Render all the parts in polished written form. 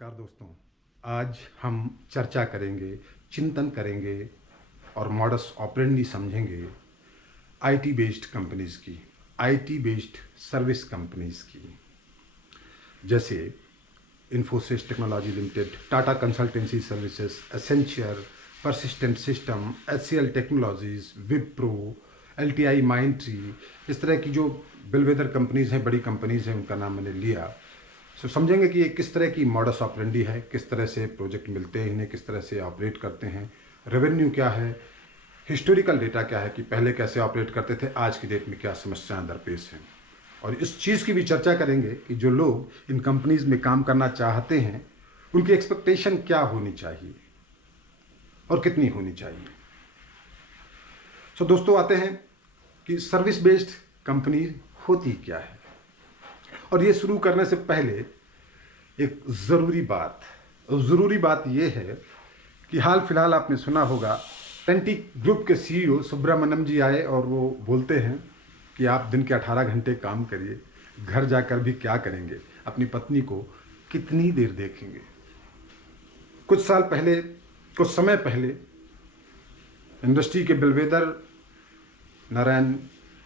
नमस्कार दोस्तों, आज हम चर्चा करेंगे, चिंतन करेंगे और मॉडस ऑपरेंडी समझेंगे आईटी बेस्ड कंपनीज की, आईटी बेस्ड सर्विस कंपनीज की, जैसे Infosys Technology Limited, Tata Consultancy Services, Accenture, Persistent System, HCL Technologies, Wipro, LTI Mindtree. इस तरह की जो बेलवेदर कंपनीज हैं, बड़ी कंपनीज हैं, उनका नाम मैंने लिया। समझेंगे कि ये किस तरह की मॉडस ऑपरेंडी है, किस तरह से प्रोजेक्ट मिलते हैं, इन्हें किस तरह से ऑपरेट करते हैं, रेवेन्यू क्या है, हिस्टोरिकल डेटा क्या है कि पहले कैसे ऑपरेट करते थे, आज की डेट में क्या समस्याएं दरपेश हैं। और इस चीज़ की भी चर्चा करेंगे कि जो लोग इन कंपनीज में काम करना चाहते हैं उनकी एक्सपेक्टेशन क्या होनी चाहिए और कितनी होनी चाहिए। दोस्तों, आते हैं कि सर्विस बेस्ड कंपनी होती क्या है। और ये शुरू करने से पहले एक ज़रूरी बात ये है कि हाल फिलहाल आपने सुना होगा, एंटिक ग्रुप के सीईओ सुब्रमण्यम जी आए और वो बोलते हैं कि आप दिन के 18 घंटे काम करिए, घर जाकर भी क्या करेंगे, अपनी पत्नी को कितनी देर देखेंगे। कुछ समय पहले इंडस्ट्री के बेलवेदर नारायण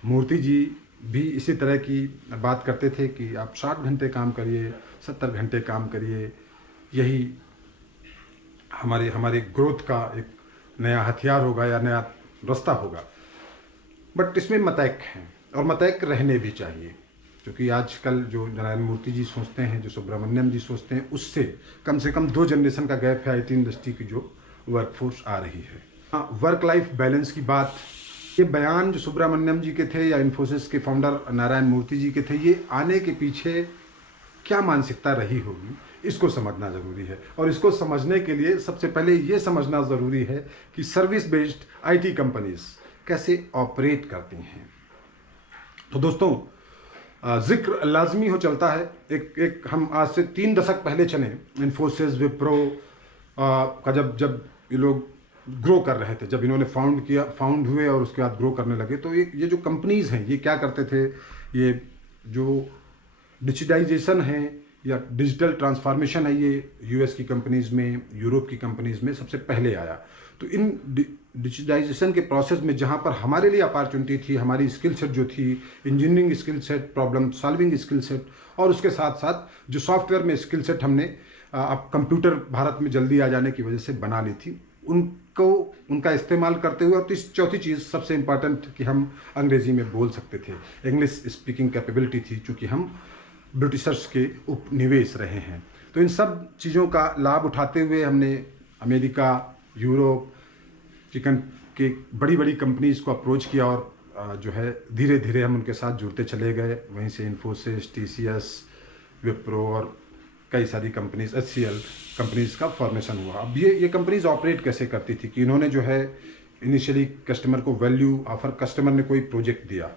मूर्ति जी भी इसी तरह की बात करते थे कि आप 60 घंटे काम करिए, 70 घंटे काम करिए, यही हमारे ग्रोथ का एक नया हथियार होगा या नया रास्ता होगा। बट इसमें मतैक हैं और मतैक रहने भी चाहिए, क्योंकि आजकल जो नारायण मूर्ति जी सोचते हैं, जो सुब्रमण्यम जी सोचते हैं, उससे कम से कम 2 जनरेशन का गैप है आईटी इंडस्ट्री की जो वर्कफोर्स आ रही है। वर्क लाइफ बैलेंस की बात, ये बयान जो सुब्रमण्यम जी के थे या इन्फोसिस के फाउंडर नारायण मूर्ति जी के थे, ये आने के पीछे क्या मानसिकता रही होगी, इसको समझना ज़रूरी है। और इसको समझने के लिए सबसे पहले ये समझना ज़रूरी है कि सर्विस बेस्ड आईटी कंपनीज कैसे ऑपरेट करती हैं। तो दोस्तों, जिक्र लाजमी हो चलता है, एक हम आज से 3 दशक पहले चले, इन्फोसिस, विप्रो का जब ये लोग ग्रो कर रहे थे, जब इन्होंने फाउंड हुए और उसके बाद ग्रो करने लगे, तो ये जो कंपनीज हैं ये क्या करते थे, ये जो डिजिटाइजेशन है या डिजिटल ट्रांसफॉर्मेशन है, ये यूएस की कंपनीज में, यूरोप की कंपनीज में सबसे पहले आया। तो इन डिजिटाइजेशन के प्रोसेस में जहाँ पर हमारे लिए अपॉर्चुनिटी थी, हमारी स्किल सेट जो थी, engineering skill set, problem solving skill set, और उसके साथ साथ जो सॉफ्टवेयर में स्किल सेट हमने अब कंप्यूटर भारत में जल्दी आ जाने की वजह से बना ली थी, उनका इस्तेमाल करते हुए। और चौथी चीज़ सबसे इम्पॉर्टेंट कि हम अंग्रेजी में बोल सकते थे, इंग्लिश स्पीकिंग कैपेबिलिटी थी, चूँकि हम ब्रिटिशर्स के उपनिवेश रहे हैं। तो इन सब चीज़ों का लाभ उठाते हुए हमने अमेरिका, यूरोप के बड़ी बड़ी कंपनीज को अप्रोच किया और जो है धीरे धीरे हम उनके साथ जुड़ते चले गए। वहीं से इन्फोसिस, टीसीएस, विप्रो और कई सारी कंपनीज, एचसीएल कंपनीज का फॉर्मेशन हुआ। अब ये कंपनीज ऑपरेट कैसे करती थी कि इन्होंने जो है इनिशियली कस्टमर को वैल्यू ऑफर, कस्टमर ने कोई प्रोजेक्ट दिया,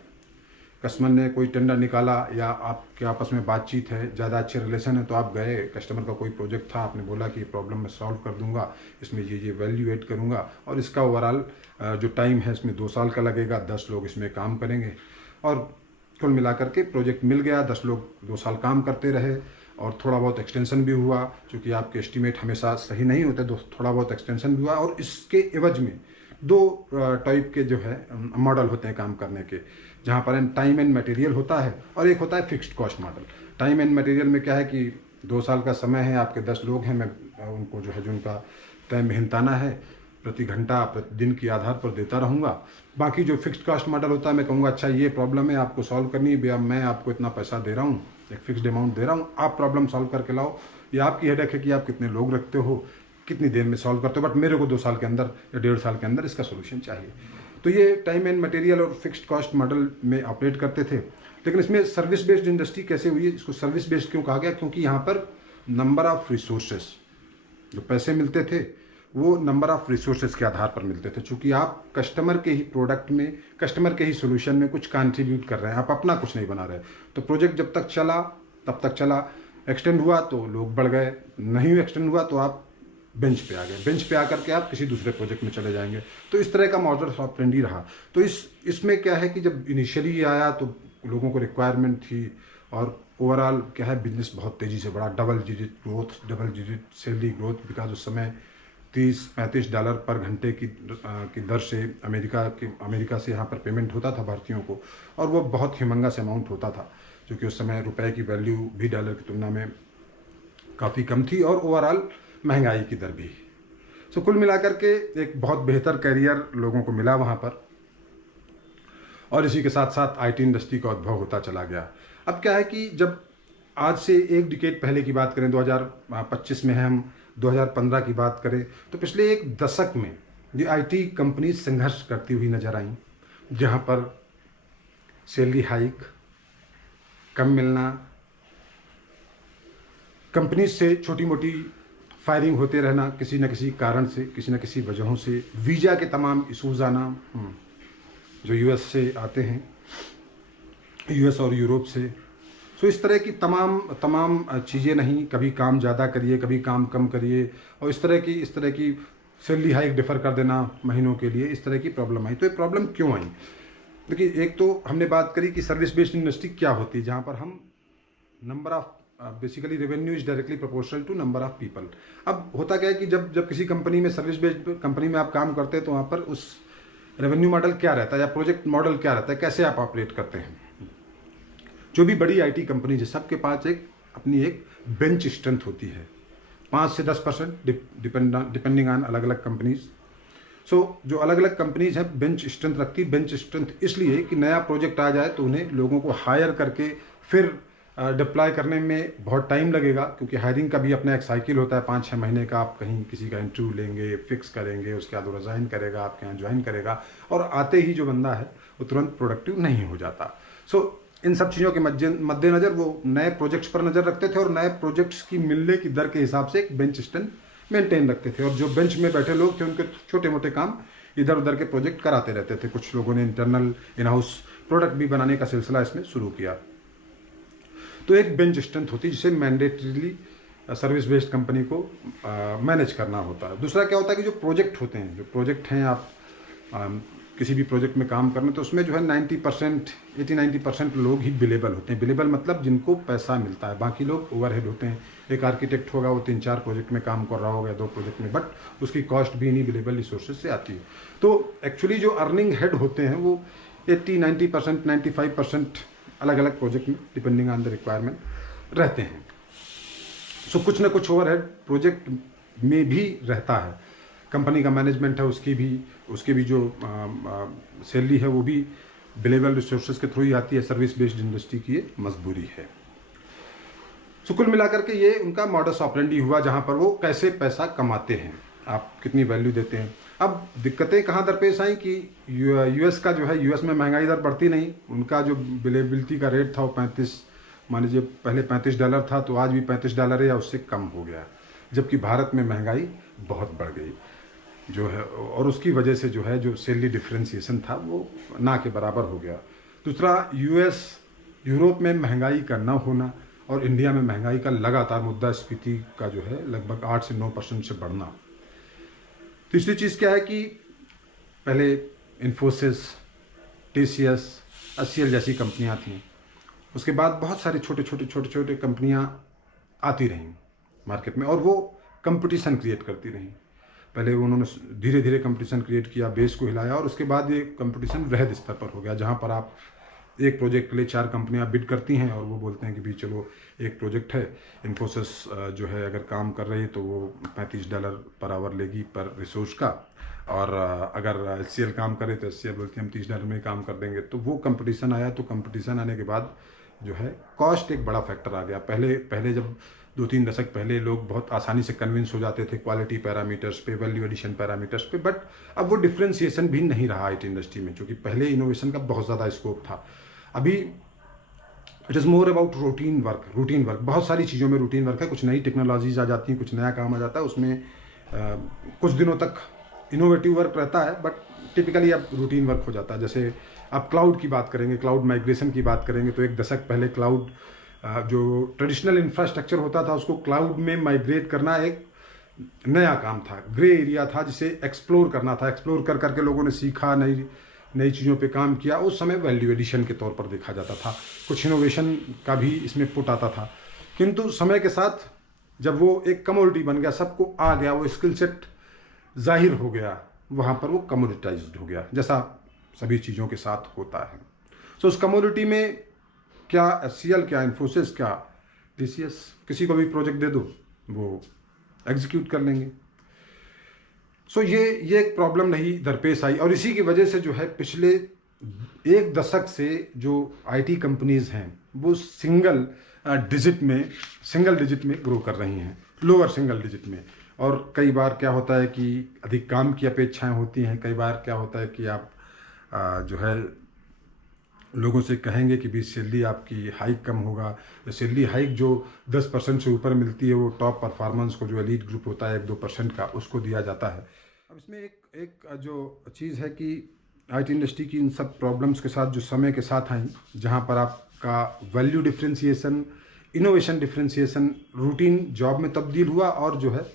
कस्टमर ने कोई टेंडर निकाला, या आपके आपस में बातचीत है, ज़्यादा अच्छे रिलेशन है, तो आप गए, कस्टमर का कोई प्रोजेक्ट था, आपने बोला कि ये प्रॉब्लम मैं सॉल्व कर दूंगा, इसमें ये वैल्यू ऐड करूंगा, और इसका ओवरऑल जो टाइम है इसमें 2 साल का लगेगा, 10 लोग इसमें काम करेंगे। और कुल मिलाकर के प्रोजेक्ट मिल गया, 10 लोग 2 साल काम करते रहे, और थोड़ा बहुत एक्सटेंशन भी हुआ, क्योंकि आपके एस्टीमेट हमेशा सही नहीं होते, थोड़ा बहुत एक्सटेंशन भी हुआ। और इसके एवज में 2 टाइप के जो है मॉडल होते हैं काम करने के, जहाँ पर टाइम एंड मटेरियल होता है और एक होता है fixed cost model. Time and material में क्या है कि 2 साल का समय है, आपके 10 लोग हैं, मैं उनको जो है जो उनका तय मेहनताना है प्रति घंटा प्रतिदिन के आधार पर देता रहूँगा। बाकी जो फिक्स्ड कॉस्ट मॉडल होता है, मैं कहूँगा अच्छा ये प्रॉब्लम है, आपको सॉल्व करनी है भैया, मैं आपको इतना पैसा दे रहा हूँ, एक फिक्स्ड अमाउंट दे रहा हूँ, आप प्रॉब्लम सॉल्व करके लाओ। ये आपकी हेडेक है कि आप कितने लोग रखते हो, कितनी देर में सॉल्व करते हो, बट मेरे को 2 साल के अंदर या 1.5 साल के अंदर इसका सोल्यूशन चाहिए। तो ये टाइम एंड मटेरियल और फिक्स्ड कॉस्ट मॉडल में ऑपरेट करते थे। लेकिन इसमें सर्विस बेस्ड इंडस्ट्री कैसे हुई, इसको सर्विस बेस्ड क्यों कहा गया, क्योंकि यहाँ पर नंबर ऑफ रिसोर्सेस, जो पैसे मिलते थे वो नंबर ऑफ रिसोर्सेज के आधार पर मिलते थे। चूँकि आप कस्टमर के ही प्रोडक्ट में, कस्टमर के ही सोल्यूशन में कुछ कंट्रीब्यूट कर रहे हैं, आप अपना कुछ नहीं बना रहे। तो प्रोजेक्ट जब तक चला तब तक चला, एक्सटेंड हुआ तो लोग बढ़ गए, नहीं एक्सटेंड हुआ तो आप बेंच पे आ गए, बेंच पे आकर के आप किसी दूसरे प्रोजेक्ट में चले जाएंगे। तो इस तरह का मॉडल ऑपरेंडी रहा। तो इसमें क्या है कि जब इनिशियली आया तो लोगों को रिक्वायरमेंट थी और ओवरऑल क्या है, बिजनेस बहुत तेज़ी से बढ़ा, double digit salary growth, because उस समय $30-35 पर घंटे की दर से अमेरिका से यहाँ पर पेमेंट होता था भारतीयों को, और वो बहुत ह्यूमंगस अमाउंट होता था, क्योंकि उस समय रुपए की वैल्यू भी डॉलर की तुलना में काफ़ी कम थी, और ओवरऑल महंगाई की दर भी। सो कुल मिलाकर के एक बहुत बेहतर करियर लोगों को मिला वहाँ पर, और इसी के साथ साथ आईटी इंडस्ट्री का उद्भव होता चला गया। अब क्या है कि जब आज से एक डिकेड पहले की बात करें, 2025 में है हम, 2015 की बात करें, तो पिछले एक दशक में ये आईटी कंपनी संघर्ष करती हुई नजर आई, जहाँ पर सैलरी हाइक कम मिलना, कंपनी से छोटी मोटी फायरिंग होते रहना किसी न किसी कारण से, किसी न किसी वजहों से, वीज़ा के तमाम इशूज़ आना जो यूएस से आते हैं, यूएस और यूरोप से। सो इस तरह की तमाम चीज़ें नहीं, कभी काम ज़्यादा करिए, कभी काम कम करिए, और इस तरह की सैलरी हाइक डिफ़र कर देना महीनों के लिए, इस तरह की प्रॉब्लम आई। तो ये प्रॉब्लम क्यों आई? देखिए, एक तो हमने बात करी कि सर्विस बेस्ड इंडस्ट्री क्या होती है, जहाँ पर हम number of basically revenue is directly proportional to number of people. अब होता क्या है कि जब किसी कंपनी में, सर्विस बेस्ड कंपनी में आप काम करते हैं, तो वहाँ पर उस रेवेन्यू मॉडल क्या रहता है या प्रोजेक्ट मॉडल क्या रहता है, कैसे आप ऑपरेट करते हैं। जो भी बड़ी आईटी कंपनी है, सबके पास अपनी एक बेंच स्ट्रेंथ होती है, 5 से 10% डिपेंडिंग ऑन अलग अलग कंपनीज। सो जो अलग अलग कंपनीज हैं बेंच स्ट्रेंथ रखती है। बेंच स्ट्रेंथ इसलिए कि नया प्रोजेक्ट आ जाए तो उन्हें लोगों को हायर करके फिर डिप्लॉय करने में बहुत टाइम लगेगा, क्योंकि हायरिंग का भी अपना एक साइकिल होता है 5-6 महीने का। आप कहीं किसी का इंटरव्यू लेंगे, फिक्स करेंगे, उसके बाद वो रिजाइन करेगा, आपके यहाँ ज्वाइन करेगा, और आते ही जो बंदा है वो तुरंत प्रोडक्टिव नहीं हो जाता। सो इन सब चीज़ों के मद्देनज़र वो नए प्रोजेक्ट्स पर नज़र रखते थे, और नए प्रोजेक्ट्स की मिलने की दर के हिसाब से एक बेंच स्ट्रेंथ मेंटेन रखते थे। और जो बेंच में बैठे लोग थे, उनके छोटे मोटे काम इधर उधर के प्रोजेक्ट कराते रहते थे। कुछ लोगों ने इंटरनल इन हाउस प्रोडक्ट भी बनाने का सिलसिला इसमें शुरू किया। तो एक बेंच स्ट्रेंथ होती है जिसे मैंडेटरीली सर्विस बेस्ड कंपनी को मैनेज करना होता है। दूसरा क्या होता है कि जो प्रोजेक्ट होते हैं, जो प्रोजेक्ट हैं, आप किसी भी प्रोजेक्ट में काम करने, तो उसमें जो है 80-90% लोग ही बिलेबल होते हैं। बिलेबल मतलब जिनको पैसा मिलता है, बाकी लोग ओवरहेड होते हैं। एक आर्किटेक्ट होगा, वो 3-4 प्रोजेक्ट में काम कर रहा होगा, 2 प्रोजेक्ट में, बट उसकी कॉस्ट भी इन्हीं बिलेबल रिसोर्सेज से आती है। तो एक्चुअली जो अर्निंग हेड होते हैं वो 80-90%, 95% अलग अलग प्रोजेक्ट में डिपेंडिंग ऑन द रिक्वायरमेंट रहते हैं। सो कुछ ना कुछ ओवरहेड प्रोजेक्ट में भी रहता है। कंपनी का मैनेजमेंट है, उसकी भी जो सैलरी है वो भी बिलेबल रिसोर्सेज के थ्रू ही आती है। सर्विस बेस्ड इंडस्ट्री की ये मजबूरी है। सो कुल मिलाकर के ये उनका मॉडस ऑपरेंडी हुआ, जहाँ पर वो कैसे पैसा कमाते हैं, आप कितनी वैल्यू देते हैं। अब दिक्कतें कहाँ दरपेश आई कि यूएस का जो है, यूएस में महंगाई दर बढ़ती नहीं, उनका जो बिलेबिलिटी का रेट था वो 35, मान लीजिए पहले $35 था, तो आज भी $35 है या उससे कम हो गया। जबकि भारत में महंगाई बहुत बढ़ गई जो है, और उसकी वजह से जो है जो सैलरी डिफ्रेंसिएशन था वो ना के बराबर हो गया। दूसरा, यूरोप में महंगाई का न होना और इंडिया में महंगाई का लगातार मुद्रास्फीति का जो है लगभग 8 से 9% से बढ़ना। तीसरी चीज़ क्या है कि पहले इन्फोसिस, टीसीएस, एचसीएल जैसी कंपनियां थीं, उसके बाद बहुत सारी छोटे कंपनियां आती रहीं मार्केट में, और वो कंपटीशन क्रिएट करती रहीं। पहले उन्होंने धीरे धीरे कंपटीशन क्रिएट किया, बेस को हिलाया, और उसके बाद ये कंपटीशन वृहद स्तर पर हो गया, जहाँ पर आप एक प्रोजेक्ट के लिए 4 कंपनियां बिड करती हैं, और वो बोलते हैं कि भी चलो एक प्रोजेक्ट है, इन्फोसिस जो है अगर काम कर रही है तो वो $35 पर आवर लेगी पर रिसोर्स का, और अगर एचसीएल काम करे तो एचसीएल बोलती है हम $30 में काम कर देंगे। तो वो कंपटीशन आया। तो कंपटीशन आने के बाद जो है कॉस्ट एक बड़ा फैक्टर आ गया। पहले जब 2-3 दशक पहले लोग बहुत आसानी से कन्विंस हो जाते थे क्वालिटी पैरामीटर्स पे, वैल्यू एडिशन पैरामीटर्स पे, बट अब वो डिफ्रेंसिएशन भी नहीं रहा आईटी इंडस्ट्री में, क्योंकि पहले इनोवेशन का बहुत ज़्यादा स्कोप था। अभी it is more about routine work. बहुत सारी चीज़ों में रूटीन वर्क है, कुछ नई टेक्नोलॉजीज आ जाती हैं, कुछ नया काम आ जाता है, उसमें कुछ दिनों तक इनोवेटिव वर्क रहता है, बट टिपिकली अब रूटीन वर्क हो जाता है। जैसे आप क्लाउड की बात करेंगे, क्लाउड माइग्रेशन की बात करेंगे, तो एक दशक पहले क्लाउड जो ट्रेडिशनल इंफ्रास्ट्रक्चर होता था उसको क्लाउड में माइग्रेट करना एक नया काम था, ग्रे एरिया था, जिसे एक्सप्लोर करना था। एक्सप्लोर कर करके लोगों ने सीखा, नई चीज़ों पे काम किया, उस समय वैल्यू एडिशन के तौर पर देखा जाता था, कुछ इनोवेशन का भी इसमें पुट आता था। किंतु समय के साथ जब वो एक कमोडिटी बन गया, सबको आ गया, वो स्किल सेट जाहिर हो गया, वहाँ पर वो कमोडिटाइज्ड हो गया, जैसा सभी चीज़ों के साथ होता है। सो उस कमोडिटी में क्या HCL, क्या इन्फोसिस, क्या TCS, किसी को भी प्रोजेक्ट दे दो वो एग्जीक्यूट कर लेंगे। सो ये एक प्रॉब्लम नहीं दरपेश आई, और इसी की वजह से जो है पिछले 1 दशक से जो IT कंपनीज हैं वो सिंगल डिजिट में ग्रो कर रही हैं, लोअर सिंगल डिजिट में। और कई बार क्या होता है कि अधिक काम की अपेक्षाएं होती हैं, कई बार क्या होता है कि आप जो है लोगों से कहेंगे कि भी सैलरी आपकी हाइक कम होगा, तो सैलरी हाइक जो 10% से ऊपर मिलती है वो टॉप परफॉर्मेंस को, जो एलीट ग्रुप होता है 1-2% का, उसको दिया जाता है। अब इसमें एक जो चीज़ है कि IT इंडस्ट्री की इन सब प्रॉब्लम्स के साथ जो समय के साथ आई, जहाँ पर आपका value differentiation, innovation differentiation routine job में तब्दील हुआ, और जो है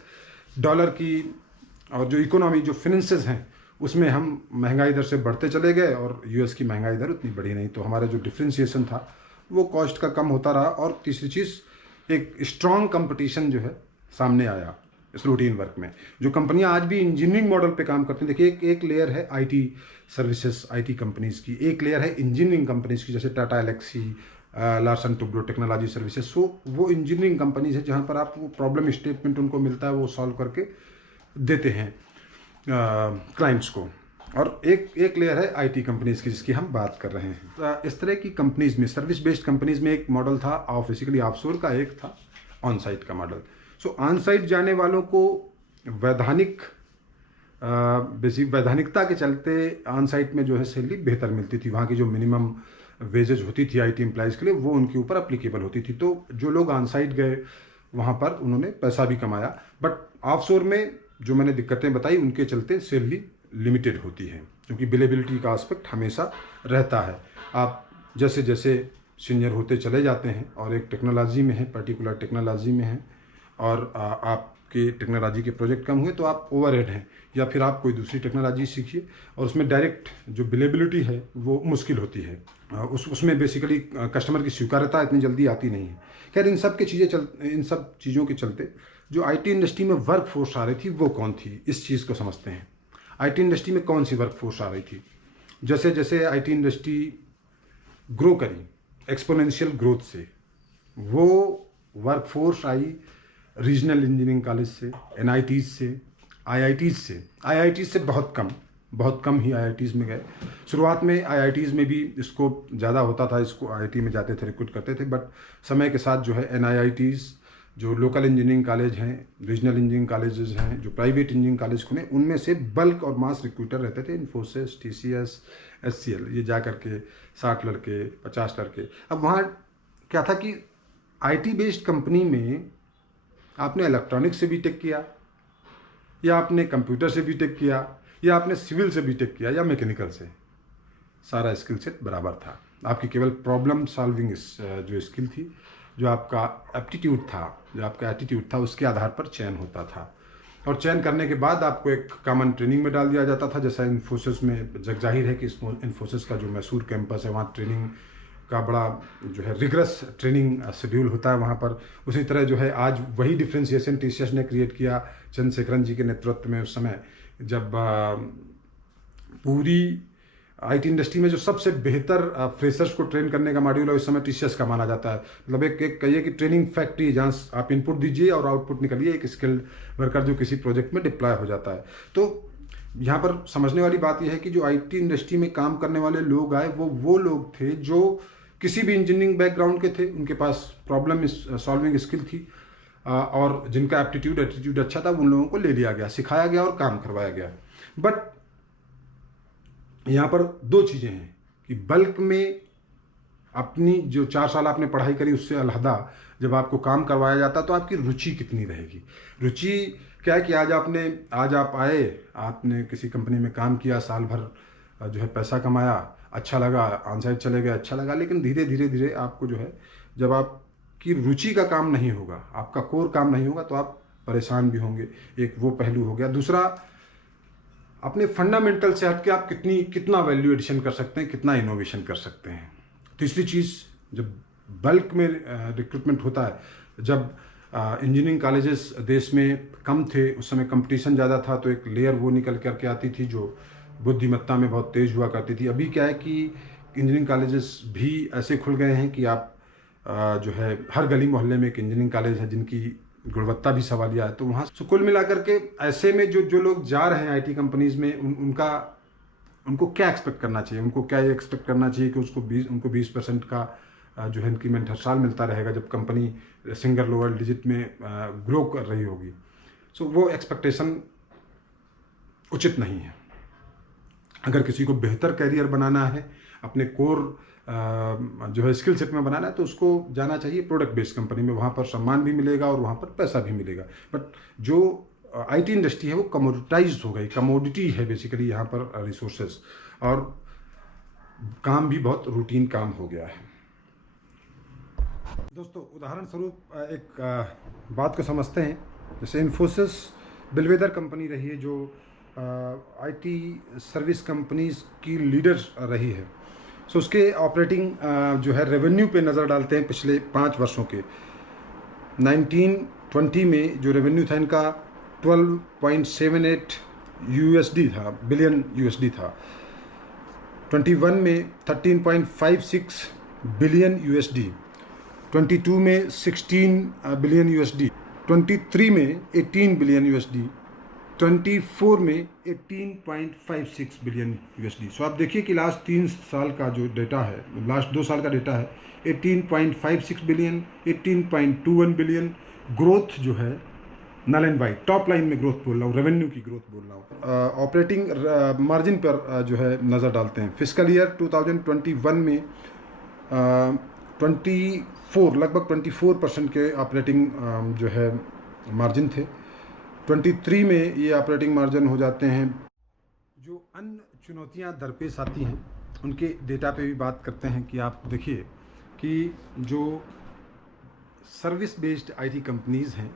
डॉलर की और जो इकोनॉमी, जो फिनेंसेस हैं, उसमें हम महंगाई दर से बढ़ते चले गए, और US की महंगाई दर उतनी बढ़ी नहीं, तो हमारा जो डिफ्रेंसिएशन था वो कॉस्ट का कम होता रहा। और तीसरी चीज़, एक स्ट्रॉन्ग कंपटीशन जो है सामने आया इस रूटीन वर्क में। जो कंपनियां आज भी इंजीनियरिंग मॉडल पे काम करती हैं, देखिए एक लेयर है IT सर्विसेज, IT कंपनीज़ की, एक लेयर है इंजीनियरिंग कंपनीज़ की, जैसे Tata Elxsi, Larsen Toubro Technology Services. So वो इंजीनियरिंग कंपनीज है जहाँ पर आप वो प्रॉब्लम स्टेटमेंट उनको मिलता है, वो सॉल्व करके देते हैं क्लाइंट्स को। और एक लेयर है IT कंपनीज़ की, जिसकी हम बात कर रहे हैं। इस तरह की कंपनीज़ में, सर्विस बेस्ड कंपनीज़ में, एक मॉडल था बेसिकली ऑफशोर का, एक था ऑन साइट का मॉडल। सो ऑन साइट जाने वालों को वैधानिकता के चलते ऑन साइट में जो है सैलरी बेहतर मिलती थी, वहाँ की जो मिनिमम वेजेज होती थी IT एम्प्लॉयज़ के लिए, वो उनके ऊपर अप्लीकेबल होती थी। तो जो लोग ऑन साइट गए वहाँ पर उन्होंने पैसा भी कमाया, बट ऑफशोर में जो मैंने दिक्कतें बताई उनके चलते सैलरी लिमिटेड होती है, क्योंकि बिलेबिलिटी का एस्पेक्ट हमेशा रहता है। आप जैसे जैसे सीनियर होते चले जाते हैं और एक टेक्नोलॉजी में है, पर्टिकुलर टेक्नोलॉजी में हैं, और आपके टेक्नोलॉजी के प्रोजेक्ट कम हुए तो आप ओवरहेड हैं, या फिर आप कोई दूसरी टेक्नोलॉजी सीखिए, और उसमें डायरेक्ट जो बिलेबिलिटी है वो मुश्किल होती है। उसमें बेसिकली कस्टमर की स्वीकार्यता इतनी जल्दी आती नहीं है। खैर, इन सब चीज़ों के चलते जो IT इंडस्ट्री में वर्क फोर्स आ रही थी वो कौन थी, इस चीज़ को समझते हैं। IT इंडस्ट्री में कौन सी वर्क फोर्स आ रही थी? जैसे जैसे IT इंडस्ट्री ग्रो करी एक्सपोनेंशियल ग्रोथ से, वो वर्क फोर्स आई रीजनल इंजीनियरिंग कॉलेज से, NITs से, IITs से बहुत कम ही IITs में गए। शुरुआत में IITs में भी स्कोप ज़्यादा होता था, इसको IT में जाते थे, रिक्रूट करते थे, बट समय के साथ जो है NIITs, जो लोकल इंजीनियरिंग कॉलेज हैं, रीजनल इंजीनियरिंग कॉलेजेस हैं, जो प्राइवेट इंजीनियरिंग कॉलेज खुले, उनमें से बल्क और मास रिक्रूटर रहते थे। इन्फोसिस, TCS, HCL, ये जा करके 60 लड़के, 50 लड़के। अब वहाँ क्या था कि IT बेस्ड कंपनी में आपने इलेक्ट्रॉनिक्स से बीटेक किया, या आपने कंप्यूटर से बीटेक किया, या आपने सिविल से बीटेक किया, या मैकेनिकल से, सारा स्किल सेट बराबर था। आपकी केवल प्रॉब्लम सॉल्विंग जो स्किल थी, जो आपका एप्टीट्यूड था, जो आपका एटीट्यूड था, उसके आधार पर चयन होता था। और चयन करने के बाद आपको एक कॉमन ट्रेनिंग में डाल दिया जाता था। जैसा इन्फोसिस में जग जाहिर है कि इन्फोसिस का जो मैसूर कैंपस है, वहाँ ट्रेनिंग का बड़ा जो है रिगरस ट्रेनिंग शेड्यूल होता है वहाँ पर। उसी तरह जो है आज वही डिफ्रेंसिएशन TCS ने क्रिएट किया चंद्रशेखरन जी के नेतृत्व में, उस समय जब पूरी IT इंडस्ट्री में जो सबसे बेहतर फ्रेशर्स को ट्रेन करने का मॉड्यूल है, उस समय TCS का माना जाता है। मतलब एक कहिए कि ट्रेनिंग फैक्ट्री, जहाँ आप इनपुट दीजिए और आउटपुट निकलिए, एक स्किल्ड वर्कर जो किसी प्रोजेक्ट में डिप्लॉय हो जाता है। तो यहाँ पर समझने वाली बात यह है कि जो IT इंडस्ट्री में काम करने वाले लोग आए, वो लोग थे जो किसी भी इंजीनियरिंग बैकग्राउंड के थे, उनके पास प्रॉब्लम सॉल्विंग स्किल थी, और जिनका एप्टीट्यूड अच्छा था, उन लोगों को ले लिया गया, सिखाया गया और काम करवाया गया। बट यहाँ पर दो चीज़ें हैं कि बल्क में अपनी जो 4 साल आपने पढ़ाई करी उससे अलहदा जब आपको काम करवाया जाता तो आपकी रुचि कितनी रहेगी। रुचि क्या है कि आज आप आए, आपने किसी कंपनी में काम किया, साल भर जो है पैसा कमाया, अच्छा लगा, ऑनसाइट चले गए, अच्छा लगा, लेकिन धीरे धीरे आपको जो है, जब आपकी रुचि का काम नहीं होगा, आपका कोर काम नहीं होगा, तो आप परेशान भी होंगे। एक वो पहलू हो गया। दूसरा, अपने फंडामेंटल से हट के आप कितना वैल्यू एडिशन कर सकते हैं, कितना इनोवेशन कर सकते हैं। तीसरी चीज़, जब बल्क में रिक्रूटमेंट होता है, जब इंजीनियरिंग कॉलेजेस देश में कम थे, उस समय कंपटीशन ज़्यादा था, तो एक लेयर वो निकल करके आती थी जो बुद्धिमत्ता में बहुत तेज़ हुआ करती थी। अभी क्या है कि इंजीनियरिंग कॉलेजेस भी ऐसे खुल गए हैं कि आप जो है हर गली मोहल्ले में एक इंजीनियरिंग कॉलेज है जिनकी गुणवत्ता भी सवालिया है। तो वहाँ से कुल मिलाकर के ऐसे में जो लोग जा रहे हैं आईटी कंपनीज में, उनको क्या एक्सपेक्ट करना चाहिए? उनको क्या ये एक्सपेक्ट करना चाहिए कि उनको 20% का जो है इंक्रीमेंट हर साल मिलता रहेगा जब कंपनी सिंगल लोअर डिजिट में ग्रो कर रही होगी। सो वो एक्सपेक्टेशन उचित नहीं है। अगर किसी को बेहतर करियर बनाना है, अपने कोर जो है स्किल सेट में बनाना है, तो उसको जाना चाहिए प्रोडक्ट बेस्ड कंपनी में। वहाँ पर सम्मान भी मिलेगा और वहाँ पर पैसा भी मिलेगा। बट जो आईटी इंडस्ट्री है वो कमोडिटाइज हो गई, कमोडिटी है बेसिकली यहाँ पर रिसोर्सेज, और काम भी बहुत रूटीन काम हो गया है। दोस्तों, उदाहरण स्वरूप एक बात को समझते हैं। जैसे इन्फोसिस बेलवेदर कंपनी रही है जो आईटी सर्विस कंपनीज की लीडर रही है। सो उसके ऑपरेटिंग जो है रेवेन्यू पे नज़र डालते हैं पिछले 5 वर्षों के। 1920 में जो रेवेन्यू था इनका 12.78 यूएसडी था, बिलियन यूएसडी था। 21 में 13.56 बिलियन यूएसडी, 22 में 16 बिलियन यूएसडी, 23 में 18 बिलियन यूएसडी, 24 में 18.56 बिलियन यूएसडी। सो आप देखिए कि लास्ट 3 साल का जो डेटा है, लास्ट 2 साल का डेटा है, 18.56 बिलियन, 18.21 बिलियन। ग्रोथ जो है नल एंड वाइट, टॉप लाइन में ग्रोथ बोल रहा हूँ, रेवेन्यू की ग्रोथ बोल रहा हूँ। ऑपरेटिंग मार्जिन पर जो है नज़र डालते हैं। फिस्कल ईयर 2021 में लगभग 24% के ऑपरेटिंग जो है मार्जिन थे। 23 में ये ऑपरेटिंग मार्जिन हो जाते हैं। जो अन्य चुनौतियां दरपेश आती हैं उनके डेटा पे भी बात करते हैं कि आप देखिए कि जो सर्विस बेस्ड आईटी कंपनीज़ हैं,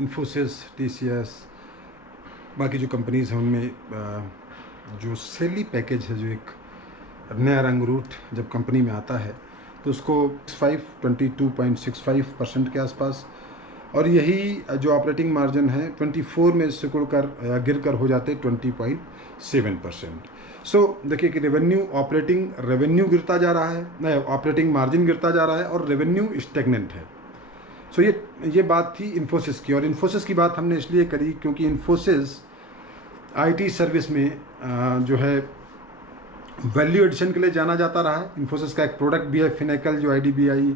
इन्फोसिस, टीसीएस, बाकी जो कंपनीज़ हैं, उनमें जो सैलरी पैकेज है, जो एक नया रंग रूट जब कंपनी में आता है तो उसको 22.65% के आसपास, और यही जो ऑपरेटिंग मार्जिन है 24 में सिकुड़ कर या गिर कर हो जाते 20.7%। सो देखिए कि ऑपरेटिंग रेवेन्यू गिरता जा रहा है, नहीं, ऑपरेटिंग मार्जिन गिरता जा रहा है और रेवेन्यू स्टेगनेंट है। सो ये बात थी इन्फोसिस की। और इन्फोसिस की बात हमने इसलिए करी क्योंकि इन्फोसिस आईटी सर्विस में जो है वैल्यू एडिशन के लिए जाना जाता रहा है। इन्फोसिस का एक प्रोडक्ट भी है फिनेकल, जो आईडीबीआई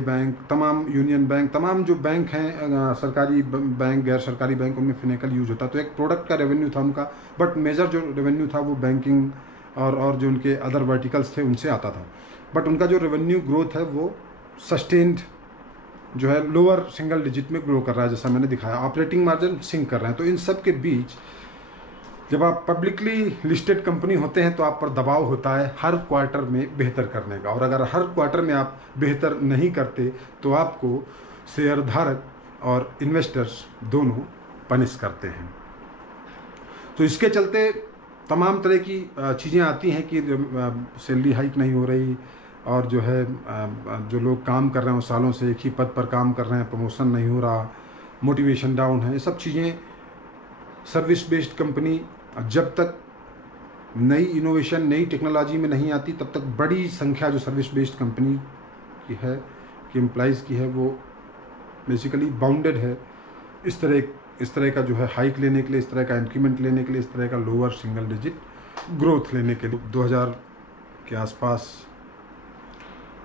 बैंक, तमाम यूनियन बैंक, तमाम जो बैंक हैं, सरकारी बैंक, गैर सरकारी बैंक, उनमें फिनेकल यूज होता है। तो एक प्रोडक्ट का रेवेन्यू था उनका, बट मेजर जो रेवेन्यू था वो बैंकिंग और जो उनके अदर वर्टिकल्स थे उनसे आता था। बट उनका जो रेवेन्यू ग्रोथ है वो सस्टेन्ड जो है लोअर सिंगल डिजिट में ग्रो कर रहा है, जैसा मैंने दिखाया। ऑपरेटिंग मार्जिन सिंक कर रहे हैं। तो इन सब के बीच जब आप पब्लिकली लिस्टेड कंपनी होते हैं तो आप पर दबाव होता है हर क्वार्टर में बेहतर करने का, और अगर हर क्वार्टर में आप बेहतर नहीं करते तो आपको शेयर धारक और इन्वेस्टर्स दोनों पनिश करते हैं। तो इसके चलते तमाम तरह की चीज़ें आती हैं कि सैलरी हाइक नहीं हो रही, और जो है जो लोग काम कर रहे हैं सालों से एक ही पद पर काम कर रहे हैं, प्रमोशन नहीं हो रहा, मोटिवेशन डाउन है। ये सब चीज़ें सर्विस बेस्ड कंपनी जब तक नई इनोवेशन, नई टेक्नोलॉजी में नहीं आती, तब तक बड़ी संख्या जो सर्विस बेस्ड कंपनी की है, कि एम्प्लॉइज़ की है, वो बेसिकली बाउंडेड है इस तरह का जो है हाइक लेने के लिए, इस तरह का इंक्रीमेंट लेने के लिए, इस तरह का लोअर सिंगल डिजिट ग्रोथ लेने के लिए। 2000 के आसपास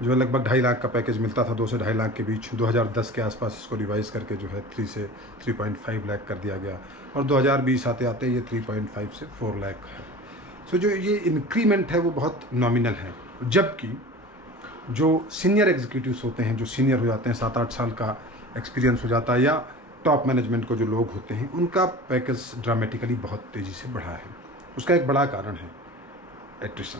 जो है लगभग 2.5 लाख का पैकेज मिलता था, 2 से 2.5 लाख के बीच। 2010 के आसपास इसको रिवाइज करके जो है 3 से 3.5 लाख कर दिया गया, और 2020 आते आते ये 3.5 से 4 लाख है। सो जो ये इंक्रीमेंट है वो बहुत नॉमिनल है। जबकि जो सीनियर एग्जीक्यूटिव्स होते हैं, जो सीनियर हो जाते हैं, 7-8 साल का एक्सपीरियंस हो जाता है, या टॉप मैनेजमेंट को जो लोग होते हैं, उनका पैकेज ड्रामेटिकली बहुत तेज़ी से बढ़ा है। उसका एक बड़ा कारण है एट्रिशन।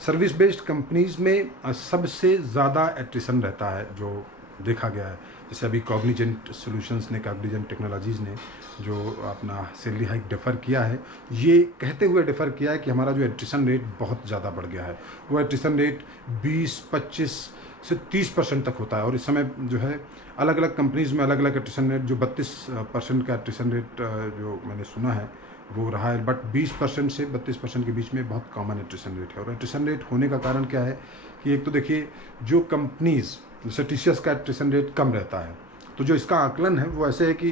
सर्विस बेस्ड कंपनीज़ में सबसे ज़्यादा एट्रिशन रहता है जो देखा गया है। जैसे अभी कॉग्निजेंट सॉल्यूशंस ने, कॉग्निजेंट टेक्नोलॉजीज़ ने जो अपना सैलरी हाइक डिफ़र किया है, ये कहते हुए डिफ़र किया है कि हमारा जो एट्रिशन रेट बहुत ज़्यादा बढ़ गया है। वो एट्रिशन रेट 20-25 से 30% तक होता है, और इस समय जो है अलग अलग कंपनीज़ में अलग अलग एट्रिशन रेट, जो 32% का एट्रिशन रेट जो मैंने सुना है वो रहा है, बट 20% से 32% के बीच में बहुत कॉमन एट्रिशन रेट है। और एट्रिशन रेट होने का कारण क्या है कि एक तो देखिए, जो कंपनीज़ जैसे टीसीएस का एट्रिशन रेट कम रहता है, तो जो इसका आकलन है वो ऐसे है कि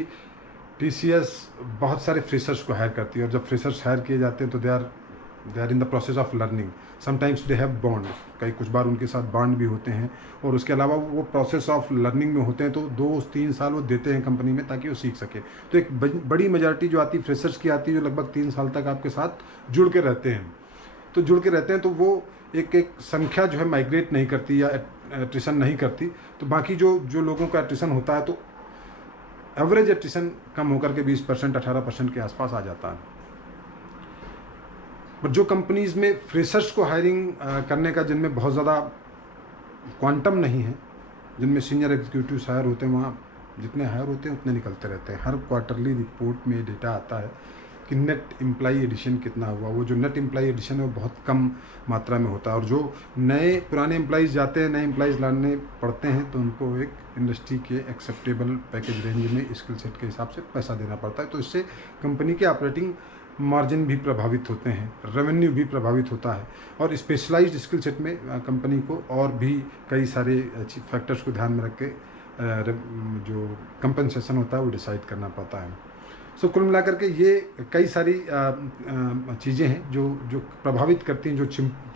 टीसीएस बहुत सारे फ्रेशर्स को हायर करती है, और जब फ्रेशर्स हायर किए जाते हैं तो they are in the process of learning. Sometimes they have bonds, कई कुछ बार उनके साथ बॉन्ड भी होते हैं, और उसके अलावा वो प्रोसेस ऑफ लर्निंग में होते हैं, तो 2-3 साल वो देते हैं कंपनी में ताकि वो सीख सके। तो एक बड़ी मेजॉरिटी जो आती है फ्रेशर्स की आती है, जो लगभग 3 साल तक आपके साथ जुड़ के रहते हैं। तो जुड़ के रहते हैं तो वो एक संख्या जो है माइग्रेट नहीं करती या एट्रिशन नहीं करती, तो बाकी जो लोगों का एट्रिशन होता है, तो एवरेज एट्रिशन कम होकर के 20%, 18% के आसपास आ जाता है। बट जो कंपनीज़ में फ्रेशर्स को हायरिंग करने का, जिनमें बहुत ज़्यादा क्वांटम नहीं है, जिनमें सीनियर एग्जीक्यूटिव्स हायर होते हैं, वहाँ जितने हायर होते हैं उतने निकलते रहते हैं। हर क्वार्टरली रिपोर्ट में डेटा आता है कि नेट एम्प्लॉई एडिशन कितना हुआ। वो जो नेट एम्प्लॉई एडिशन है वो बहुत कम मात्रा में होता है, और जो नए पुराने एम्प्लॉइज़ जाते हैं, नए एम्प्लॉइज़ लाने पड़ते हैं, तो उनको एक इंडस्ट्री के एक्सेप्टेबल पैकेज रेंज में स्किल सेट के हिसाब से पैसा देना पड़ता है। तो इससे कंपनी के ऑपरेटिंग मार्जिन भी प्रभावित होते हैं, रेवेन्यू भी प्रभावित होता है, और स्पेशलाइज्ड स्किल सेट में कंपनी को और भी कई सारे फैक्टर्स को ध्यान में रख के जो कंपनसेशन होता है वो डिसाइड करना पड़ता है। सो कुल मिलाकर के ये कई सारी चीज़ें हैं जो प्रभावित करती हैं, जो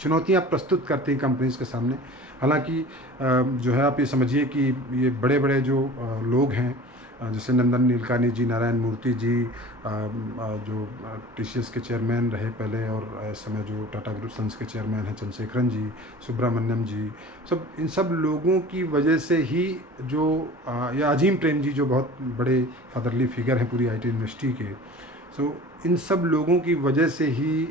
चुनौतियाँ प्रस्तुत करती हैं कंपनीज़ के सामने। हालांकि जो है आप ये समझिए कि ये बड़े बड़े जो लोग हैं, जैसे नंदन नीलकानी जी, नारायण मूर्ति जी, जो टीसीएस के चेयरमैन रहे पहले, और इस समय जो टाटा ग्रुप सन्स के चेयरमैन हैं चंद्रशेखरन जी, सुब्रमण्यम जी, इन सब लोगों की वजह से ही जो या अजीम प्रेम जी, जो बहुत बड़े फादरली फिगर हैं पूरी आईटी इंडस्ट्री के, इन सब लोगों की वजह से ही